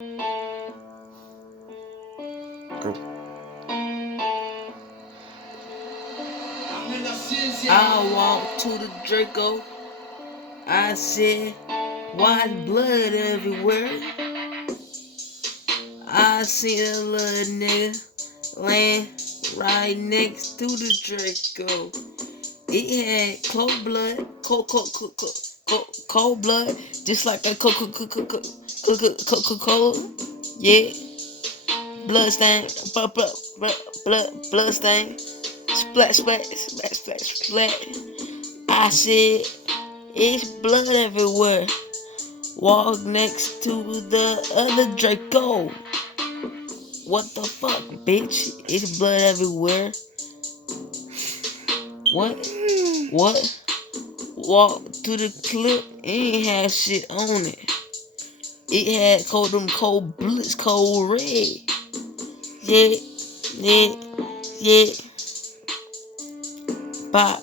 I walked to the Draco. I said, white blood everywhere. I seen a little nigga laying right next to the Draco. It had cold blood, cold blood, just like a Coca-Cola. Yeah, blood stain, blood stain, splat. I said, it's blood everywhere. Walk next to the other Draco. What the fuck, bitch? It's blood everywhere. What? Walk to the clip, it ain't have shit on it. It had cold bullets, cold red. Yeah. Bye.